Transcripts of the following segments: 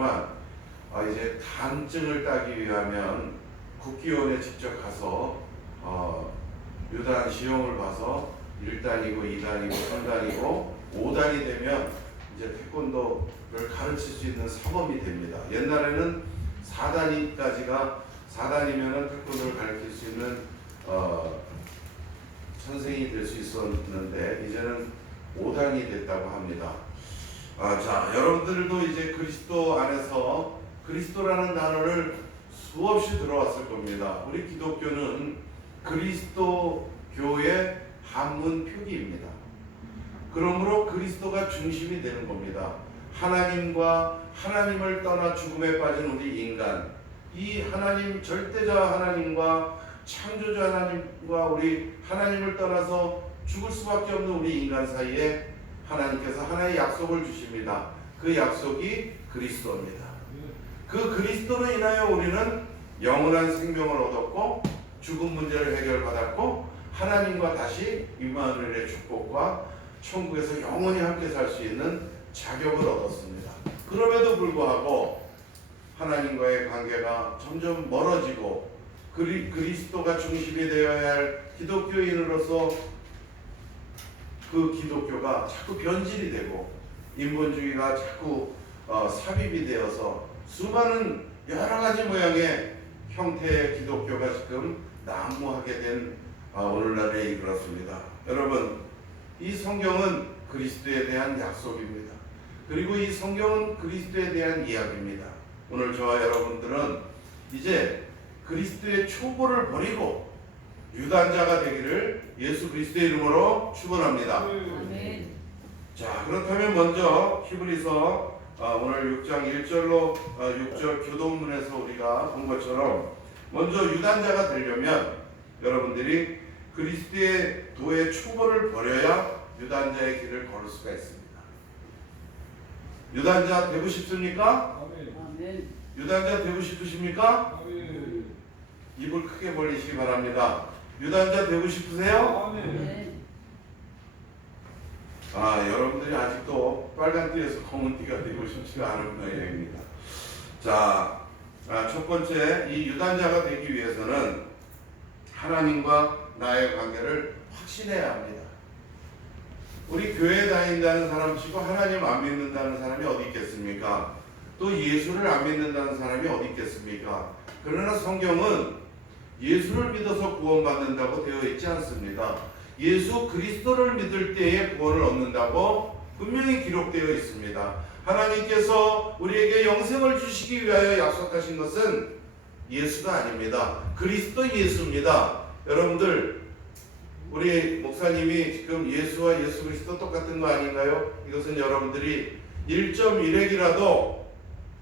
하지만 이제 단증을 따기 위하면 국기원에 직접 가서 유단 시험을 봐서 1단이고 2단이고 3단이고 5단이 되면 이제 태권도를 가르칠 수 있는 사범이 됩니다. 옛날에는 4단이면은 태권도를 가르칠 수 있는 선생이 될 수 있었는데 이제는 5단이 됐다고 합니다. 자, 여러분들도 이제 그리스도 안에서 그리스도라는 단어를 수없이 들어왔을 겁니다. 우리 기독교는 그리스도교의 한문 표기입니다. 그러므로 그리스도가 중심이 되는 겁니다. 하나님과 하나님을 떠나 죽음에 빠진 우리 인간, 이 하나님, 절대자 하나님과 창조자 하나님과 우리 하나님을 떠나서 죽을 수밖에 없는 우리 인간 사이에 하나님께서 하나의 약속을 주십니다. 그 약속이 그리스도입니다. 그 그리스도로 인하여 우리는 영원한 생명을 얻었고 죽음 문제를 해결받았고 하나님과 다시 임마누엘의 축복과 천국에서 영원히 함께 살 수 있는 자격을 얻었습니다. 그럼에도 불구하고 하나님과의 관계가 점점 멀어지고 그리스도가 중심이 되어야 할 기독교인으로서 그 기독교가 자꾸 변질이 되고 인본주의가 자꾸 삽입이 되어서 수많은 여러 가지 모양의 형태의 기독교가 지금 난무하게 된 오늘날에 이르렀습니다. 여러분, 이 성경은 그리스도에 대한 약속입니다. 그리고 이 성경은 그리스도에 대한 이야기입니다. 오늘 저와 여러분들은 이제 그리스도의 초보를 버리고 유단자가 되기를 예수 그리스도의 이름으로 축원합니다. 아멘. 자, 그렇다면 먼저 히브리서 오늘 6장 1절로 6절 교도문에서 우리가 본 것처럼 먼저 유단자가 되려면 여러분들이 그리스도의 도의 초보를 버려야 유단자의 길을 걸을 수가 있습니다. 유단자 되고 싶습니까? 아멘. 유단자 되고 싶으십니까? 아멘. 입을 크게 벌리시기 바랍니다. 유단자 되고 싶으세요? 아멘. 여러분들이 아직도 빨간 띠에서 검은 띠가 되고 싶지가 않은 모양입니다. 자, 첫 번째, 이 유단자가 되기 위해서는 하나님과 나의 관계를 확신해야 합니다. 우리 교회 다닌다는 사람 치고 하나님 안 믿는다는 사람이 어디 있겠습니까? 또 예수를 안 믿는다는 사람이 어디 있겠습니까? 그러나 성경은 예수를 믿어서 구원받는다고 되어 있지 않습니다. 예수 그리스도를 믿을 때에 구원을 얻는다고 분명히 기록되어 있습니다. 하나님께서 우리에게 영생을 주시기 위하여 약속하신 것은 예수가 아닙니다. 그리스도 예수입니다. 여러분들, 우리 목사님이 지금 예수와 예수 그리스도 똑같은 거 아닌가요? 이것은 여러분들이 1.1핵이라도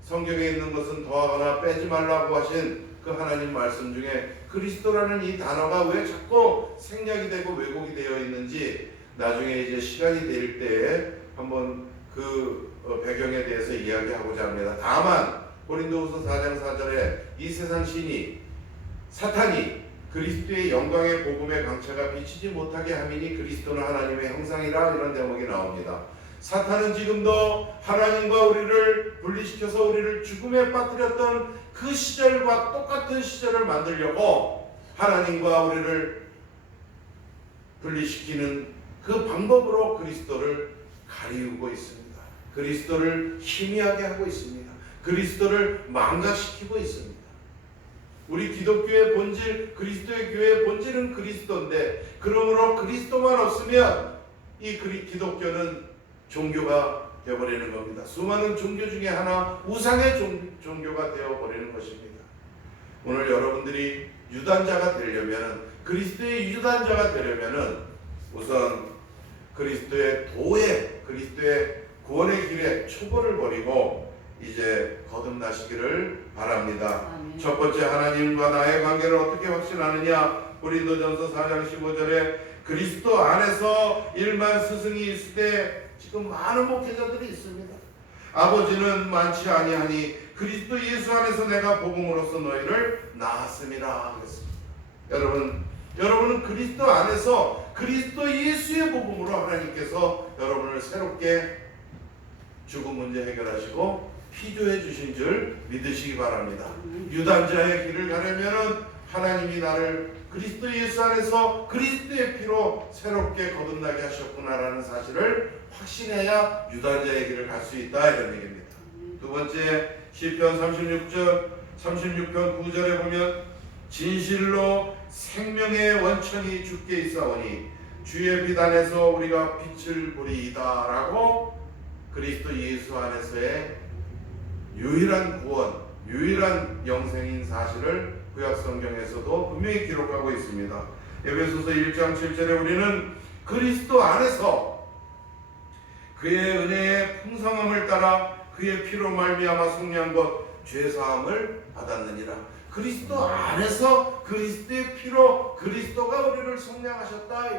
성경에 있는 것은 더하거나 빼지 말라고 하신 그 하나님 말씀 중에 그리스도라는 이 단어가 왜 자꾸 생략이 되고 왜곡이 되어 있는지 나중에 이제 시간이 될 때에 한번 그 배경에 대해서 이야기하고자 합니다. 다만 고린도후서 4장 4절에 이 세상 신이 사탄이 그리스도의 영광의 복음의 강체가 비치지 못하게 함이니 그리스도는 하나님의 형상이라 이런 대목이 나옵니다. 사탄은 지금도 하나님과 우리를 분리시켜서 우리를 죽음에 빠뜨렸던 그 시절과 똑같은 시절을 만들려고 하나님과 우리를 분리시키는 그 방법으로 그리스도를 가리우고 있습니다. 그리스도를 희미하게 하고 있습니다. 그리스도를 망각시키고 있습니다. 우리 기독교의 본질, 그리스도의 교회의 본질은 그리스도인데 그러므로 그리스도만 없으면 이 기독교는 종교가 되어버리는 겁니다. 수많은 종교 중에 하나 우상의 종교가 되어버리는 것입니다. 오늘 여러분들이 유단자가 되려면 그리스도의 유단자가 되려면 우선 그리스도의 도에 그리스도의 구원의 길에 초보를 버리고 이제 거듭나시기를 바랍니다. 아멘. 첫 번째, 하나님과 나의 관계를 어떻게 확신하느냐? 고린도전서 4장 15절에 그리스도 안에서 일만 스승이 있을 때 지금 많은 목회자들이 있습니다. 아버지는 많지 아니하니 그리스도 예수 안에서 내가 복음으로써 너희를 낳았음이라 그랬습니다. 여러분은 그리스도 안에서 그리스도 예수의 복음으로 하나님께서 여러분을 새롭게 죽음 문제 해결하시고 피조해 주신 줄 믿으시기 바랍니다. 유단자의 길을 가려면은 하나님이 나를 그리스도 예수 안에서 그리스도의 피로 새롭게 거듭나게 하셨구나라는 사실을 확신해야 유단자의 길을 갈 수 있다, 이런 얘기입니다. 두 번째, 시편 36편 9절에 보면 진실로 생명의 원천이 주께 있사오니 주의 비단에서 우리가 빛을 보리이다 라고 그리스도 예수 안에서의 유일한 구원, 유일한 영생인 사실을 구약성경에서도 분명히 기록하고 있습니다. 에베소서 1장 7절에 우리는 그리스도 안에서 그의 은혜의 풍성함을 따라 그의 피로 말미암아 속량한 것 죄사함을 받았느니라. 그리스도 안에서 그리스도의 피로 그리스도가 우리를 속량하셨다.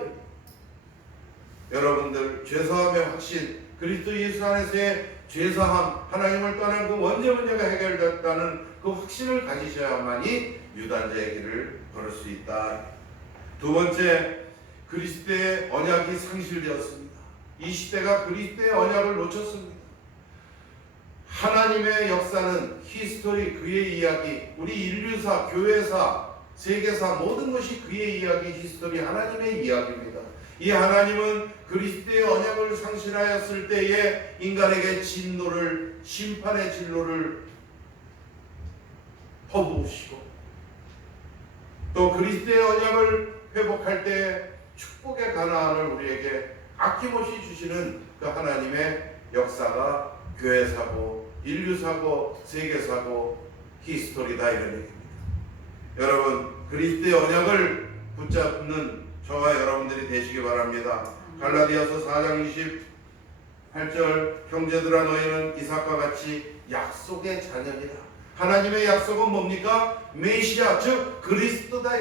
여러분들 죄사함의 확신, 그리스도 예수 안에서의 죄사함, 하나님을 떠난 그 원죄 문제가 해결됐다는 그 확신을 가지셔야만이 유단자의 길을 걸을 수 있다. 두 번째, 그리스도의 언약이 상실되었습니다. 이 시대가 그리스도의 언약을 놓쳤습니다. 하나님의 역사는 히스토리, 그의 이야기, 우리 인류사, 교회사, 세계사 모든 것이 그의 이야기, 히스토리, 하나님의 이야기입니다. 이 하나님은 그리스도의 언약을 상실하였을 때에 인간에게 진노를, 심판의 진노를 퍼부으시고 또 그리스도의 언약을 회복할 때 축복의 가나안을 우리에게 아낌없이 주시는 그 하나님의 역사가 교회사고 인류사고 세계사고 히스토리다, 이런 얘기입니다. 여러분, 그리스도의 언약을 붙잡는 저와 여러분들이 되시기 바랍니다. 갈라디아서 4장 28절 형제들아 너희는 이삭과 같이 약속의 자녀니라. 하나님의 약속은 뭡니까? 메시아, 즉 그리스도다.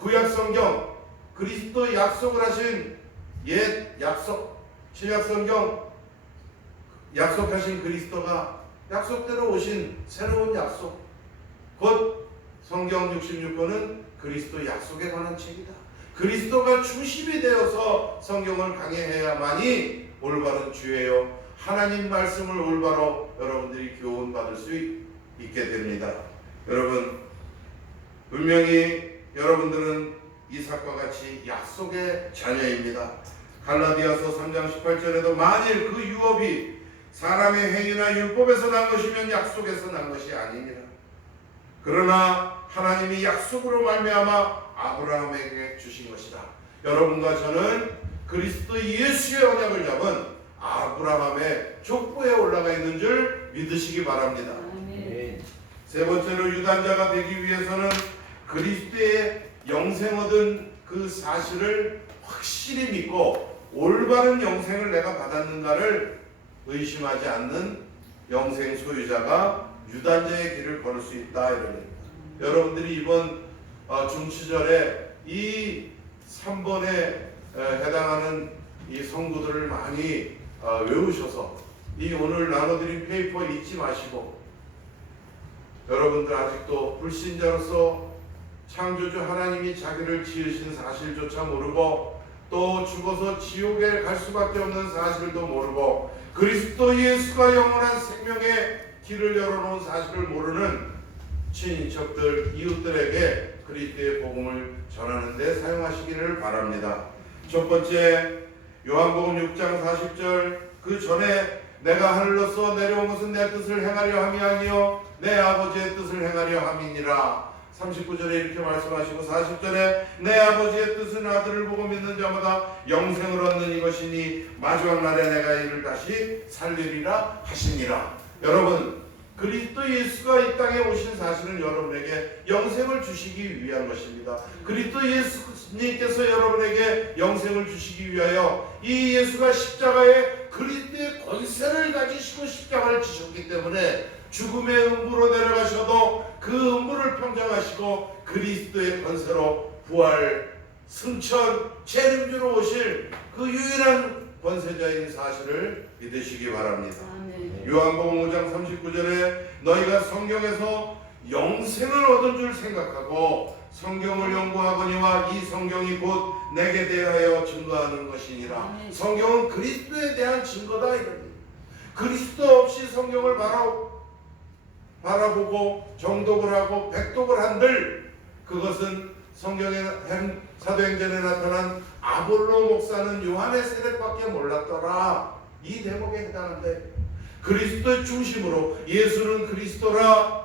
구약성경 그리스도 약속을 하신 옛 약속, 신약성경 약속하신 그리스도가 약속대로 오신 새로운 약속, 곧 성경 66권은 그리스도 약속에 관한 책이다. 그리스도가 중심이 되어서 성경을 강해해야만이 올바른 주예요. 하나님 말씀을 올바로 여러분들이 교훈받을 수 있게 됩니다. 여러분, 분명히 여러분들은 이삭과 같이 약속의 자녀입니다. 갈라디아서 3장 18절에도 만일 그 유업이 사람의 행위나 율법에서 난 것이면 약속에서 난 것이 아니니라. 그러나 하나님이 약속으로 말미암아 아브라함에게 주신 것이다. 여러분과 저는 그리스도 예수의 언약을 잡은 아브라함의 족보에 올라가 있는 줄 믿으시기 바랍니다. 세 번째로 유단자가 되기 위해서는 그리스도의 영생 얻은 그 사실을 확실히 믿고 올바른 영생을 내가 받았는가를 의심하지 않는 영생 소유자가 유단자의 길을 걸을 수 있다, 이런 겁니다. 여러분들이 이번 중치절에 이 3번에 해당하는 이 성구들을 많이 외우셔서 이 오늘 나눠드린 페이퍼 잊지 마시고, 여러분들 아직도 불신자로서 창조주 하나님이 자기를 지으신 사실조차 모르고 또 죽어서 지옥에 갈 수밖에 없는 사실도 모르고 그리스도 예수가 영원한 생명의 길을 열어놓은 사실을 모르는 친인척들, 이웃들에게 그리스도의 복음을 전하는 데 사용하시기를 바랍니다. 첫 번째, 요한복음 6장 40절, 그 전에 내가 하늘로서 내려온 것은 내 뜻을 행하려 함이 아니요 내 아버지의 뜻을 행하려 함이니라. 39절에 이렇게 말씀하시고 40절에 내 아버지의 뜻은 아들을 보고 믿는 자마다 영생을 얻는 이것이니 마지막 날에 내가 이를 다시 살리리라 하시니라. 여러분, 그리스도 예수가 이 땅에 오신 사실은 여러분에게 영생을 주시기 위한 것입니다. 그리스도 예수님께서 여러분에게 영생을 주시기 위하여 이 예수가 십자가에 그리스도의 권세를 가지시고 십자가를 지셨기 때문에 죽음의 음부로 내려가셔도 그 음부를 평정하시고 그리스도의 권세로 부활, 승천, 재림주로 오실 그 유일한 권세자인 사실을 믿으시기 바랍니다. 요한복음 5장 39절에 너희가 성경에서 영생을 얻은 줄 생각하고 성경을 연구하거니와 이 성경이 곧 내게 대하여 증거하는 것이니라. 성경은 그리스도에 대한 증거다. 그리스도 없이 성경을 바라보고 정독을 하고 백독을 한들 그것은 성경의 사도행전에 나타난 아볼로 목사는 요한의 세례밖에 몰랐더라. 이 대목에 해당한데 그리스도의 중심으로 예수는 그리스도라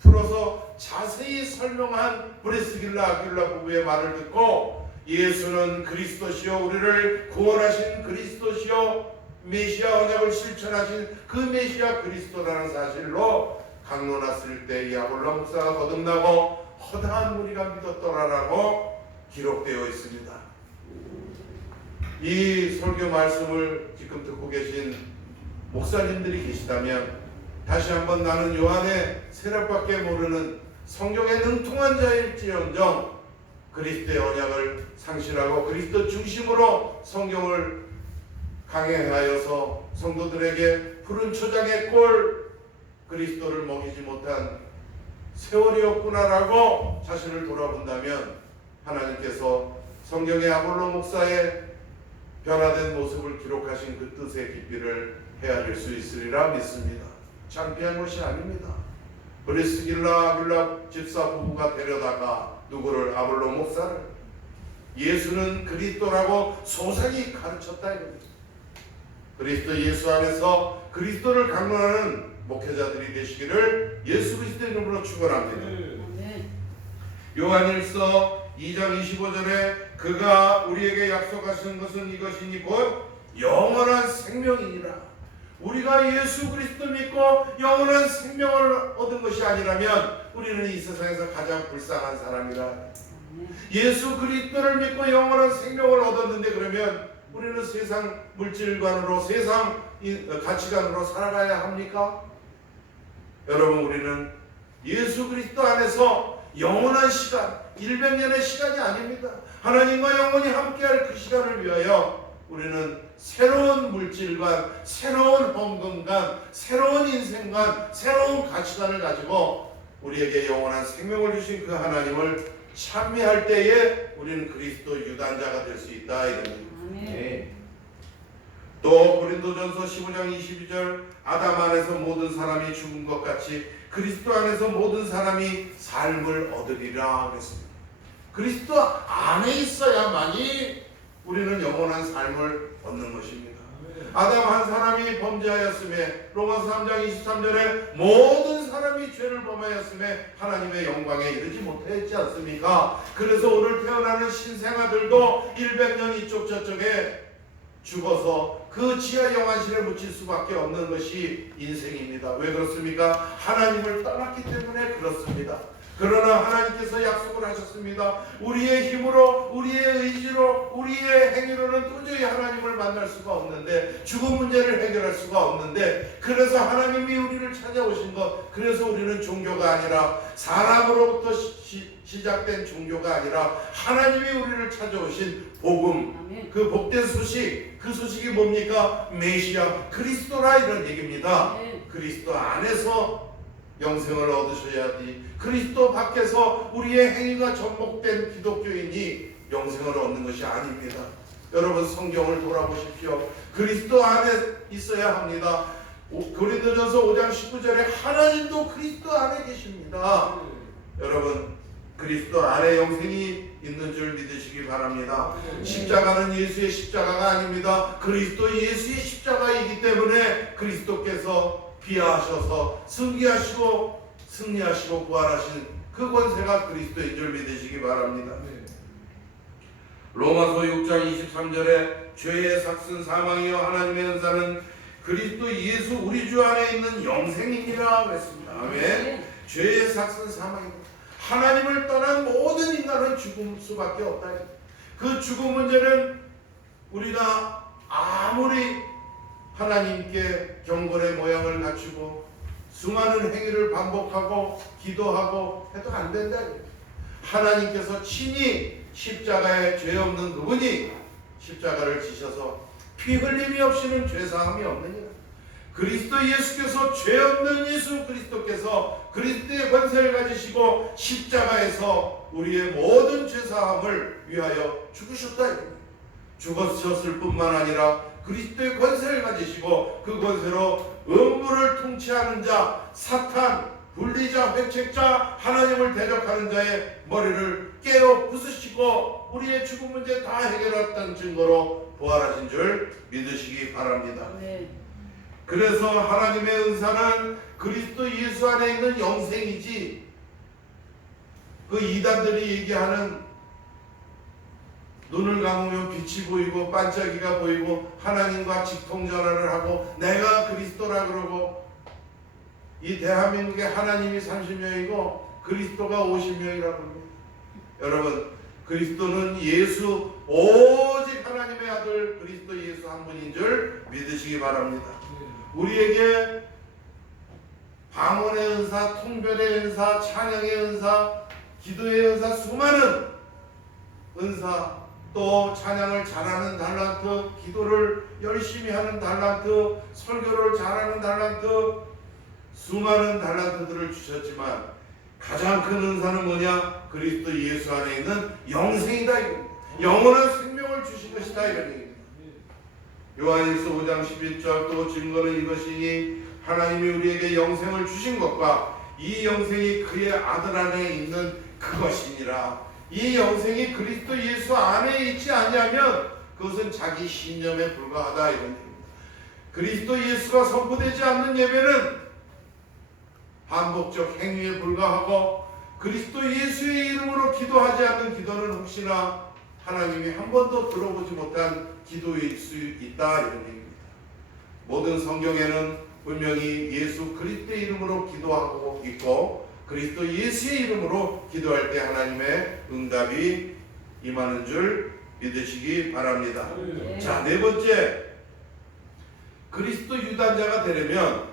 풀어서 자세히 설명한 브리스길라 아길라 부부의 말을 듣고 예수는 그리스도시요 우리를 구원하신 그리스도시요 메시아 언약을 실천하신 그 메시아 그리스도라는 사실로 강론했을 때 이 아볼로 목사가 거듭나고 허다한 무리가 믿었더라라고 기록되어 있습니다. 이 설교 말씀을 지금 듣고 계신 목사님들이 계시다면 다시 한번 나는 요한의 세례밖에 모르는 성경에 능통한 자일지언정 그리스도의 언약을 상실하고 그리스도 중심으로 성경을 강행하여서 성도들에게 푸른 초장의 꼴 그리스도를 먹이지 못한 세월이었구나라고 자신을 돌아본다면 하나님께서 성경의 아볼로 목사의 변화된 모습을 기록하신 그 뜻의 깊이를 헤아릴 수 있으리라 믿습니다. 창피한 것이 아닙니다. 브리스길라 아길라 집사 부부가 데려다가 누구를? 아볼로 목사를 예수는 그리스도라고 소상히 가르쳤다 이겁니다. 그리스도 예수 안에서 그리스도를 강론하는 목회자들이 되시기를 예수 그리스도의 이름으로 축원합니다. 요한일서 2장 25절에 그가 우리에게 약속하신 것은 이것이니 곧 영원한 생명이니라. 우리가 예수 그리스도 믿고 영원한 생명을 얻은 것이 아니라면 우리는 이 세상에서 가장 불쌍한 사람이라. 예수 그리스도를 믿고 영원한 생명을 얻었는데 그러면 우리는 세상 물질관으로 세상 가치관으로 살아가야 합니까? 여러분 우리는 예수 그리스도 안에서 영원한 시간 100년의 시간이 아닙니다. 하나님과 영원히 함께할 그 시간을 위하여 우리는 새로운 물질관, 새로운 헌금관, 새로운 인생관, 새로운 가치관을 가지고 우리에게 영원한 생명을 주신 그 하나님을 찬미할 때에 우리는 그리스도 유단자가 될 수 있다 이겁니다. 또 고린도전서 15장 22절 아담 안에서 모든 사람이 죽은 것 같이 그리스도 안에서 모든 사람이 삶을 얻으리라 그랬습니다. 그리스도 안에 있어야만이 우리는 영원한 삶을 얻는 것입니다. 아담 한 사람이 범죄하였음에 로마서 3장 23절에 모든 사람이 죄를 범하였음에 하나님의 영광에 이르지 못했지 않습니까? 그래서 오늘 태어나는 신생아들도 100년 이쪽 저쪽에 죽어서 그 지하 영안실에 묻힐 수밖에 없는 것이 인생입니다. 왜 그렇습니까? 하나님을 떠났기 때문에 그렇습니다. 그러나 하나님께서 약속을 하셨습니다. 우리의 힘으로, 우리의 의지로, 우리의 행위로는 도저히 하나님을 만날 수가 없는데, 죽음 문제를 해결할 수가 없는데, 그래서 하나님이 우리를 찾아오신 것, 그래서 우리는 종교가 아니라 사람으로부터 시작된 종교가 아니라 하나님이 우리를 찾아오신 복음, 아멘. 그 복된 소식, 그 소식이 뭡니까? 메시아 그리스도라 이런 얘기입니다. 아멘. 그리스도 안에서 영생을 얻으셔야지 그리스도 밖에서 우리의 행위가 접목된 기독교인이 영생을 얻는 것이 아닙니다. 여러분 성경을 돌아보십시오. 그리스도 안에 있어야 합니다. 고린도전서 5장 19절에 하나님도 그리스도 안에 계십니다. 여러분 그리스도 안에 영생이 있는 줄 믿으시기 바랍니다. 십자가는 예수의 십자가가 아닙니다. 그리스도 예수의 십자가이기 때문에 그리스도께서 비하하셔서 승리하시고 부활하신 그 권세가 그리스도인 줄 믿으시기 바랍니다. 로마서 6장 23절에 죄의 삭슨 사망이여 하나님의 은사는 그리스도 예수 우리 주 안에 있는 영생이니라 그랬습니다. 아멘. 죄의 삭슨 사망입니다. 하나님을 떠난 모든 인간은 죽을 수밖에 없다. 그 죽음 문제는 우리가 아무리 하나님께 경건의 모양을 갖추고 수많은 행위를 반복하고 기도하고 해도 안 된다. 하나님께서 친히 십자가에 죄 없는 그분이 십자가를 지셔서 피 흘림이 없이는 죄사함이 없느니라. 그리스도 예수께서 죄 없는 예수 그리스도께서 그리스도의 권세를 가지시고 십자가에서 우리의 모든 죄사함을 위하여 죽으셨다. 죽으셨을 뿐만 아니라 그리스도의 권세를 가지시고 그 권세로 음부를 통치하는 자, 사탄, 분리자, 회책자, 하나님을 대적하는 자의 머리를 깨어 부수시고 우리의 죽음 문제 다 해결했다는 증거로 부활하신 줄 믿으시기 바랍니다. 그래서 하나님의 은사는 그리스도 예수 안에 있는 영생이지, 그 이단들이 얘기하는 눈을 감으면 빛이 보이고 반짝이가 보이고 하나님과 직통전화를 하고 내가 그리스도라 그러고, 이 대한민국에 하나님이 30명이고 그리스도가 50명이라고 합니다. 여러분, 그리스도는 예수, 오직 하나님의 아들 그리스도 예수 한 분인 줄 믿으시기 바랍니다. 우리에게 방언의 은사, 통변의 은사, 찬양의 은사, 기도의 은사, 수많은 은사, 또 찬양을 잘하는 달란트, 기도를 열심히 하는 달란트, 설교를 잘하는 달란트, 수많은 달란트들을 주셨지만 가장 큰 은사는 뭐냐? 그리스도 예수 안에 있는 영생이다. 영원한 생명을 주신 것이다. 이런 얘기입니다. 요한일서 5장 11절 또 증거는 이것이니 하나님이 우리에게 영생을 주신 것과 이 영생이 그의 아들 안에 있는 그것이니라. 이 영생이 그리스도 예수 안에 있지 아니하면 그것은 자기 신념에 불과하다. 이런 얘기입니다. 그리스도 예수가 선포되지 않는 예배는 반복적 행위에 불과하고 그리스도 예수의 이름으로 기도하지 않는 기도는 혹시나 하나님이 한 번도 들어보지 못한 기도일 수 있다. 이런 얘기입니다. 모든 성경에는 분명히 예수 그리스도의 이름으로 기도하고 있고 그리스도 예수의 이름으로 기도할 때 하나님의 응답이 임하는 줄 믿으시기 바랍니다. 자, 네 번째, 그리스도 유단자가 되려면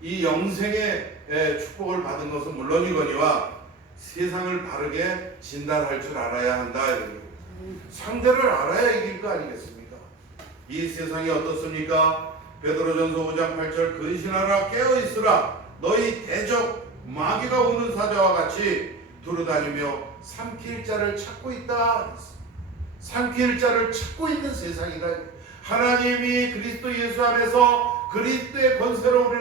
이 영생의 축복을 받은 것은 물론이거니와 세상을 바르게 진단할 줄 알아야 한다. 상대를 알아야 이길 거 아니겠습니까? 이 세상이 어떻습니까? 베드로전서 5장 8절 근신하라 깨어있으라 너희 대적 마귀가 오는 사자와 같이 두루다니며 삼킬 자를 찾고 있다. 삼킬 자를 찾고 있는 세상이다. 하나님이 그리스도 예수 안에서 그리스도의 권세로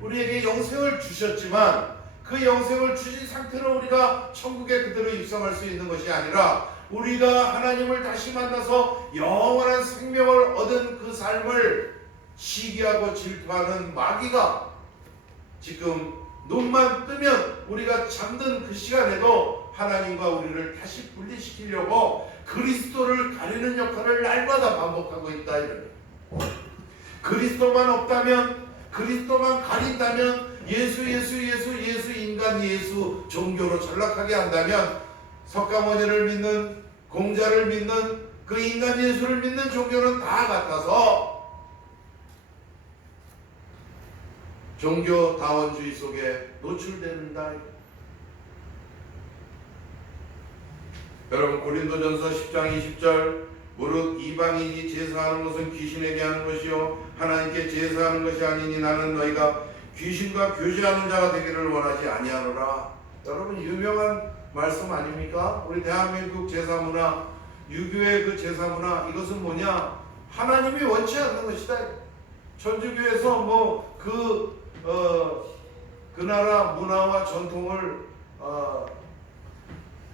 우리에게 영생을 주셨지만 그 영생을 주신 상태로 우리가 천국에 그대로 입성할 수 있는 것이 아니라 우리가 하나님을 다시 만나서 영원한 생명을 얻은 그 삶을 시기하고 질투하는 마귀가 지금 눈만 뜨면 우리가 잠든 그 시간에도 하나님과 우리를 다시 분리시키려고 그리스도를 가리는 역할을 날마다 반복하고 있다. 이런 그리스도만 없다면, 그리스도만 가린다면, 예수 인간 예수 종교로 전락하게 한다면 석가모니를 믿는, 공자를 믿는 그 인간 예수를 믿는 종교는 다 같아서 종교 다원주의 속에 노출된다. 여러분, 고린도전서 10장 20절 무릇 이방인이 제사하는 것은 귀신에게 하는 것이요 하나님께 제사하는 것이 아니니 나는 너희가 귀신과 교제하는 자가 되기를 원하지 아니하노라. 여러분, 유명한 말씀 아닙니까? 우리 대한민국 제사문화, 유교의 그 제사문화, 이것은 뭐냐? 하나님이 원치 않는 것이다. 천주교에서 그 나라 문화와 전통을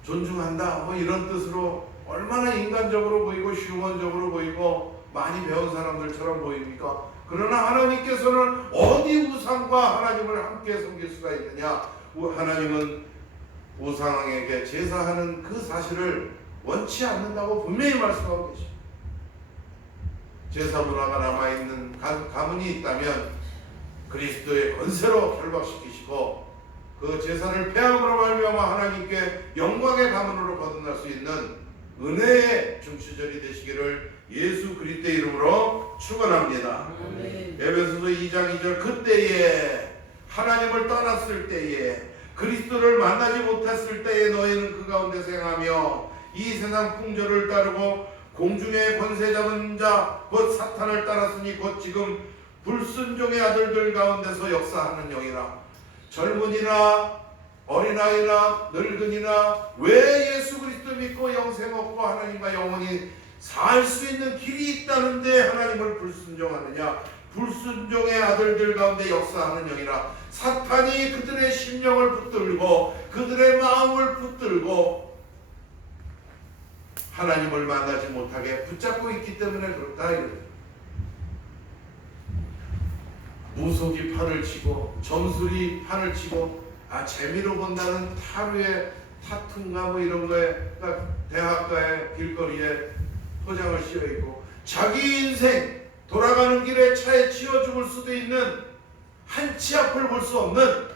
존중한다, 이런 뜻으로 얼마나 인간적으로 보이고 휴먼적으로 보이고 많이 배운 사람들처럼 보입니까? 그러나 하나님께서는 어디 우상과 하나님을 함께 섬길 수가 있느냐? 하나님은 우상에게 제사하는 그 사실을 원치 않는다고 분명히 말씀하고 계십니다. 제사 문화가 남아있는 가문이 있다면 그리스도의 권세로 결박시키시고 그 제사를 폐함으로 말미암아 하나님께 영광의 가문으로 거듭날 수 있는 은혜의 중추절이 되시기를 예수 그리스도의 이름으로 축원합니다. 에베소서 2장 2절 그때에 하나님을 떠났을 때에 그리스도를 만나지 못했을 때에 너희는 그 가운데 생하며 이 세상 풍조를 따르고 공중의 권세 잡은 자 곧 사탄을 따랐으니 곧 지금 불순종의 아들들 가운데서 역사하는 영이라. 젊은이나 어린아이나 늙은이나 왜 예수 그리스도 믿고 영생 얻고 하나님과 영원히 살 수 있는 길이 있다는데 하나님을 불순종하느냐? 불순종의 아들들 가운데 역사하는 영이라. 사탄이 그들의 심령을 붙들고 그들의 마음을 붙들고 하나님을 만나지 못하게 붙잡고 있기 때문에 그렇다 이거예요. 무속이 판을 치고 점술이 판을 치고 재미로 본다는 타루의 타투인가 뭐 이런 거에 대학가의 길거리에 포장을 씌워 있고 자기 인생 돌아가는 길에 차에 치여 죽을 수도 있는 한치 앞을 볼 수 없는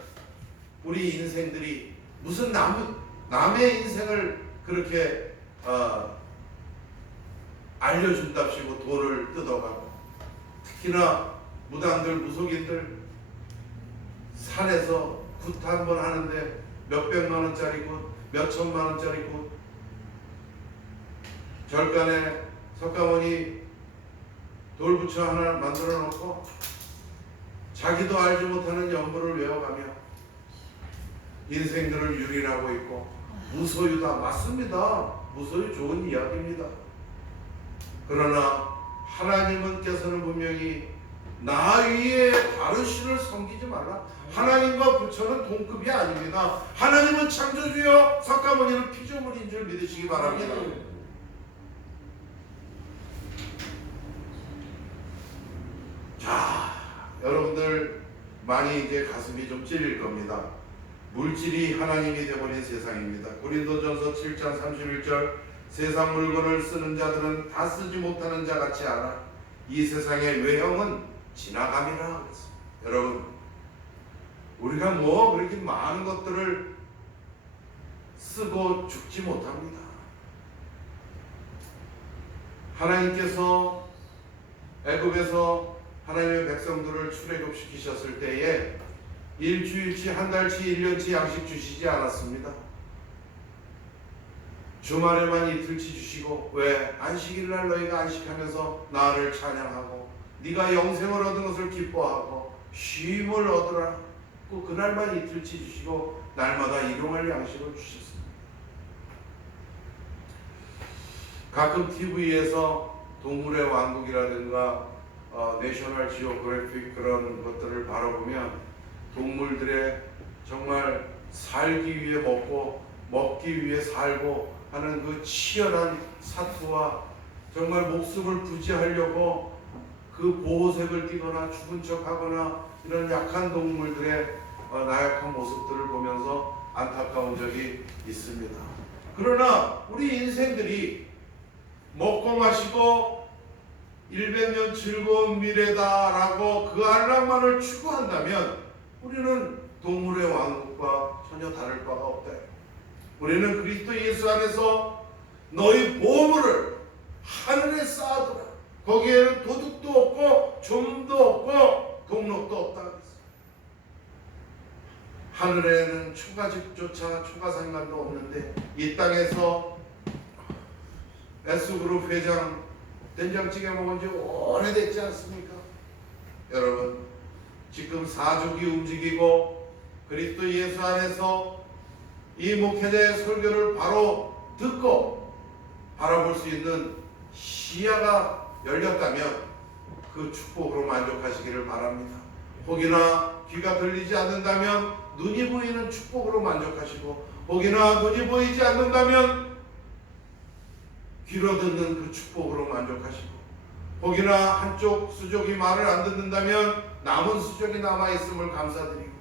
우리 인생들이 무슨 남의 인생을 그렇게 알려준답시고 돈을 뜯어가고 특히나 무당들 무속인들 산에서 굿 한 번 하는데 몇백만 원짜리 굿 몇천만 원짜리 굿 절간에 석가모니 돌부처 하나 만들어 놓고 자기도 알지 못하는 연부를 외워가며 인생들을 유린하고 있고 무소유다. 맞습니다. 무소유 좋은 이야기입니다. 그러나 하나님께서는 분명히 나 위에 다른 신을 섬기지 말라. 하나님과 부처는 동급이 아닙니다. 하나님은 창조주여 석가모니는 피조물인 줄 믿으시기 바랍니다. 자, 여러분들 많이 이제 가슴이 좀 찔릴 겁니다. 물질이 하나님이 되어버린 세상입니다. 고린도전서 7장 31절 세상 물건을 쓰는 자들은 다 쓰지 못하는 자 같이 알아. 이 세상의 외형은 지나감이라 그랬습니다. 여러분, 우리가 뭐 그렇게 많은 것들을 쓰고 죽지 못합니다. 하나님께서 애굽에서 하나님의 백성들을 출애굽시키셨을 때에 일주일치, 한 달치, 1년치 양식 주시지 않았습니다. 주말에만 이틀치 주시고 왜? 안식일날 너희가 안식하면서 나를 찬양하고 네가 영생을 얻은 것을 기뻐하고 쉼을 얻으라. 그날만 이틀치 주시고 날마다 일용할 양식을 주셨습니다. 가끔 TV에서 동물의 왕국이라든가 내셔널 지오그래픽 그런 것들을 바라보면 동물들의 정말 살기 위해 먹기 위해 살고 하는 그 치열한 사투와 정말 목숨을 부지하려고 그 보호색을 띠거나 죽은 척하거나 이런 약한 동물들의 나약한 모습들을 보면서 안타까운 적이 있습니다. 그러나 우리 인생들이 먹고 마시고 100년 즐거운 미래다라고 그 안락만을 추구한다면 우리는 동물의 왕국과 전혀 다를 바가 없다. 우리는 그리스도 예수 안에서 너희 보물을 하늘에 쌓아두라. 거기에는 도둑도 없고 좀도 없고 동록도 없다. 하늘에는 초가집조차 초가상관도 없는데 이 땅에서 S그룹 회장 된장찌개 먹은 지 오래됐지 않습니까? 여러분, 지금 사족이 움직이고 그리스도 예수 안에서 이 목회자의 설교를 바로 듣고 바라볼 수 있는 시야가 열렸다면 그 축복으로 만족하시기를 바랍니다. 혹이나 귀가 들리지 않는다면 눈이 보이는 축복으로 만족하시고 혹이나 눈이 보이지 않는다면 귀로 듣는 그 축복으로 만족하시고 혹이나 한쪽 수족이 말을 안 듣는다면 남은 수족이 남아있음을 감사드리고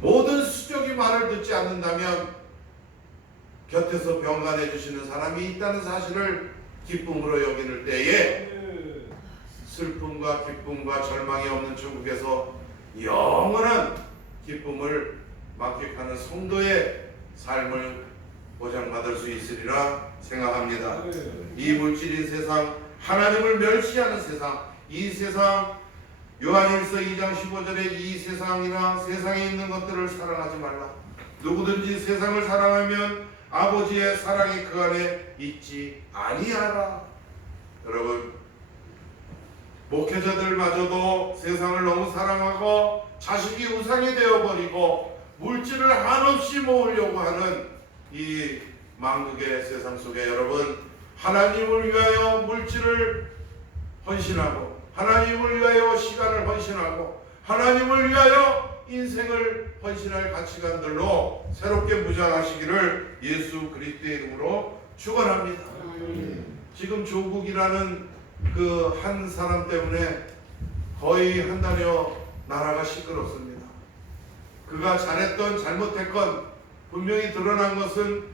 모든 수족이 말을 듣지 않는다면 곁에서 병간해 주시는 사람이 있다는 사실을 기쁨으로 여기는 때에 슬픔과 기쁨과 절망이 없는 천국에서 영원한 기쁨을 만끽하는 성도의 삶을 보장받을 수 있으리라 생각합니다. 이 물질인 세상, 하나님을 멸시하는 세상, 이 세상, 요한일서 2장 15절에 이 세상이나 세상에 있는 것들을 사랑하지 말라. 누구든지 세상을 사랑하면 아버지의 사랑이 그 안에 있지 아니하라. 여러분, 목회자들마저도 세상을 너무 사랑하고 자식이 우상이 되어버리고 물질을 한없이 모으려고 하는 이 망극의 세상 속에 여러분, 하나님을 위하여 물질을 헌신하고 하나님을 위하여 시간을 헌신하고 하나님을 위하여 인생을 헌신할 가치관들로 새롭게 무장하시기를 예수 그리스도의 이름으로 축원합니다. 지금 조국이라는 그 한 사람 때문에 거의 한 달여 나라가 시끄럽습니다. 그가 잘했건 잘못했건 분명히 드러난 것은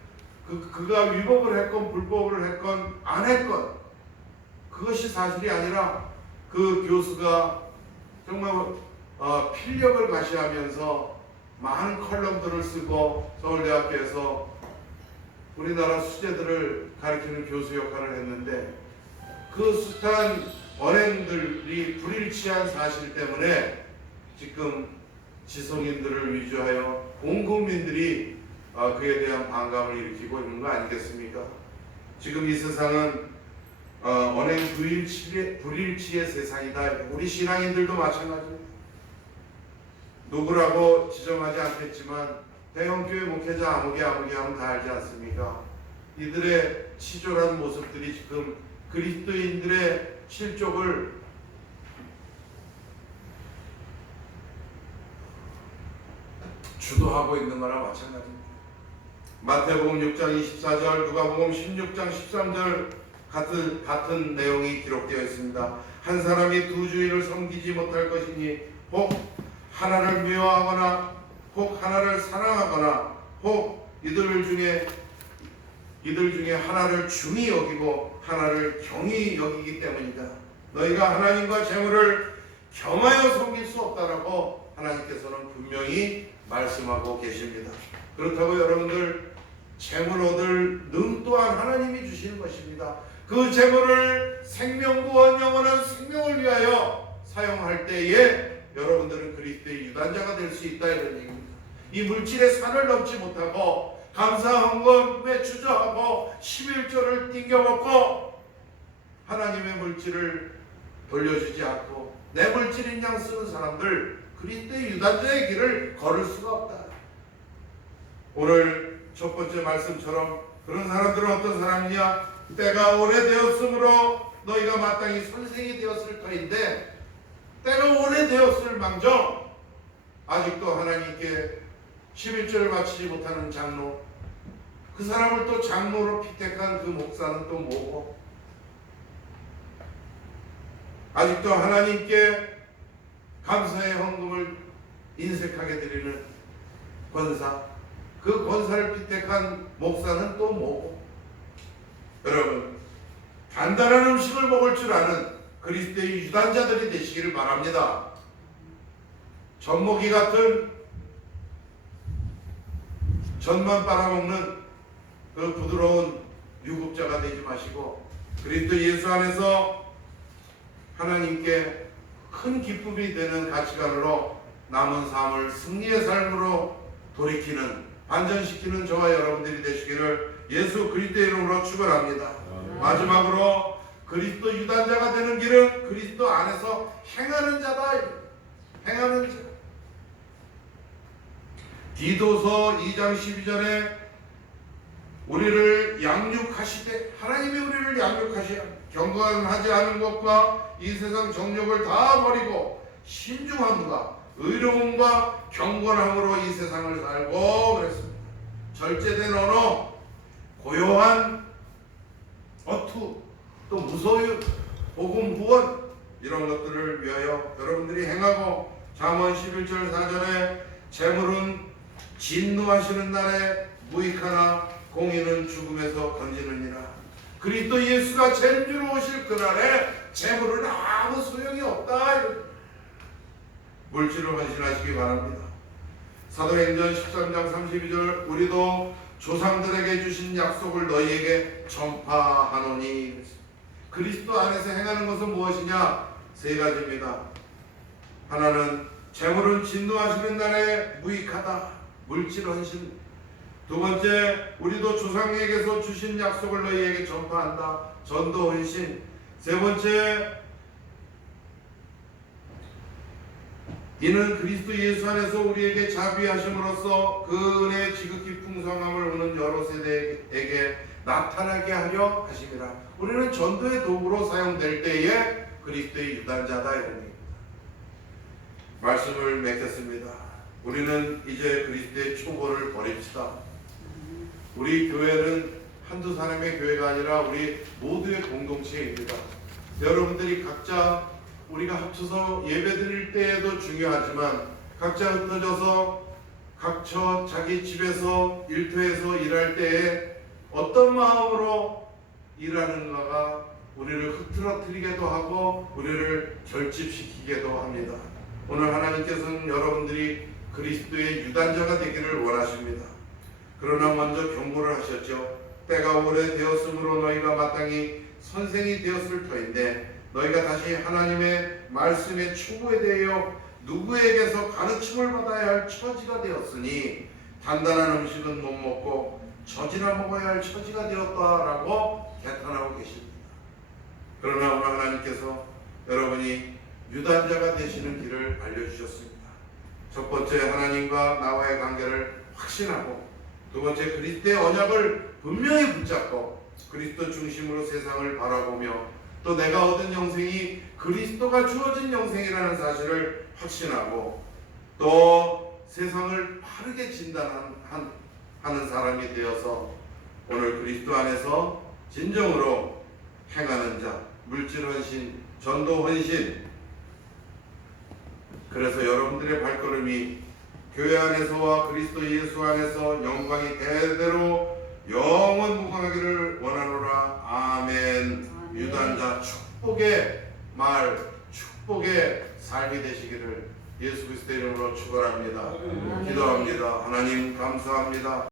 그가 위법을 했건 불법을 했건 안 했건 그것이 사실이 아니라 그 교수가 정말 필력을 과시하면서 많은 컬럼들을 쓰고 서울대학교에서 우리나라 수재들을 가르치는 교수 역할을 했는데 그 숱한 언행들이 불일치한 사실 때문에 지금 지성인들을 위주하여 온 국민들이 그에 대한 반감을 일으키고 있는 거 아니겠습니까? 지금 이 세상은 언행 불일치의 세상이다. 우리 신앙인들도 마찬가지입니다. 누구라고 지정하지 않겠지만 대형교회 목회자 아무개 하면 다 알지 않습니까? 이들의 치졸한 모습들이 지금 그리스도인들의 실족을 주도하고 있는 거나 마찬가지입니다. 마태복음 6장 24절, 누가복음 16장 13절 같은 내용이 기록되어 있습니다. 한 사람이 두 주인을 섬기지 못할 것이니 혹 하나를 미워하거나 혹 하나를 사랑하거나 혹 이들 중에 하나를 중히 여기고 하나를 경히 여기기 때문이다. 너희가 하나님과 재물을 겸하여 섬길 수 없다라고 하나님께서는 분명히 말씀하고 계십니다. 그렇다고 여러분들 재물 얻을 능 또한 하나님이 주시는 것입니다. 그 재물을 생명구원 영원한 생명을 위하여 사용할 때에 여러분들은 그리스도의 유단자가 될 수 있다 이런 얘기입니다. 이 물질의 산을 넘지 못하고 감사헌금에 주저하고 11조를 띵겨먹고 하나님의 물질을 돌려주지 않고 내 물질인 양 쓰는 사람들 그리스도의 유단자의 길을 걸을 수가 없다. 오늘 첫 번째 말씀처럼 그런 사람들은 어떤 사람이냐? 때가 오래되었으므로 너희가 마땅히 선생이 되었을 터인데 때가 오래되었을 망정 아직도 하나님께 11조를 바치지 못하는 장로, 그 사람을 또 장로로 피택한 그 목사는 또 뭐고, 아직도 하나님께 감사의 헌금을 인색하게 드리는 권사, 그 권사를 피택한 목사는 또 뭐고. 여러분, 단단한 음식을 먹을 줄 아는 그리스도의 유단자들이 되시기를 바랍니다. 젖먹이 같은 젖만 빨아먹는 그 부드러운 유급자가 되지 마시고 그리스도 예수 안에서 하나님께 큰 기쁨이 되는 가치관으로 남은 삶을 승리의 삶으로 돌이키는, 반전시키는 저와 여러분들이 되시기를 예수 그리스도의 이름으로 축원합니다. 마지막으로 그리스도 유단자가 되는 길은 그리스도 안에서 행하는 자다. 행하는 자. 디도서 2장 12절에 우리를 양육하시되, 하나님이 우리를 양육하시어 경건하지 않은 것과 이 세상 정욕을 다 버리고 신중함과 의로움과 경건함으로 이 세상을 살고 그랬습니다. 절제된 언어, 고요한 어투, 또 무소유, 복음 후원, 이런 것들을 위하여 여러분들이 행하고, 잠언 11절 4절에 재물은 진노하시는 날에 무익하나 공의는 죽음에서 건지느니라. 그리스도 예수가 죄인주로 오실 그날에 재물은 아무 소용이 없다. 물질을 헌신하시기 바랍니다. 사도행전 13장 32절, 우리도 조상들에게 주신 약속을 너희에게 전파하노니. 그리스도 안에서 행하는 것은 무엇이냐? 세 가지입니다. 하나는 재물은 진노하시는 날에 무익하다, 물질 헌신. 두 번째, 우리도 조상에게서 주신 약속을 너희에게 전파한다, 전도 헌신. 세 번째, 이는 그리스도 예수 안에서 우리에게 자비하심으로써 그 은혜의 지극히 풍성함을 오는 여러 세대에게 나타나게 하려 하심이라. 우리는 전도의 도구로 사용될 때에 그리스도의 유단자다 이런 얘기입니다. 말씀을 맺겠습니다. 우리는 이제 그리스도의 초보를 버립시다. 우리 교회는 한두 사람의 교회가 아니라 우리 모두의 공동체입니다. 여러분들이 각자 우리가 합쳐서 예배 드릴 때에도 중요하지만 각자 흩어져서 각처 자기 집에서 일터에서 일할 때에 어떤 마음으로 일하는가가 우리를 흐트러뜨리게도 하고 우리를 결집시키기도 합니다. 오늘 하나님께서는 여러분들이 그리스도의 유단자가 되기를 원하십니다. 그러나 먼저 경고를 하셨죠. 때가 오래되었으므로 너희가 마땅히 선생이 되었을 터인데 너희가 다시 하나님의 말씀의 추구에 대하여 누구에게서 가르침을 받아야 할 처지가 되었으니 단단한 음식은 못 먹고 젖이나 먹어야 할 처지가 되었다라고 개탄하고 계십니다. 그러나 오늘 하나님께서 여러분이 유단자가 되시는 길을 알려주셨습니다. 첫 번째, 하나님과 나와의 관계를 확신하고, 두 번째, 그리스도의 언약을 분명히 붙잡고 그리스도 중심으로 세상을 바라보며, 또 내가 얻은 영생이 그리스도가 주어진 영생이라는 사실을 확신하고, 또 세상을 바르게 진단하는 사람이 되어서 오늘 그리스도 안에서 진정으로 행하는 자, 물질 헌신, 전도 헌신. 그래서 여러분들의 발걸음이 교회 안에서와 그리스도 예수 안에서 영광이 대대로 영원 무궁하기를 원하노라. 아멘. 유단자 축복의 말, 축복의 삶이 되시기를 예수 그리스도 이름으로 축원합니다. 기도합니다. 하나님 감사합니다.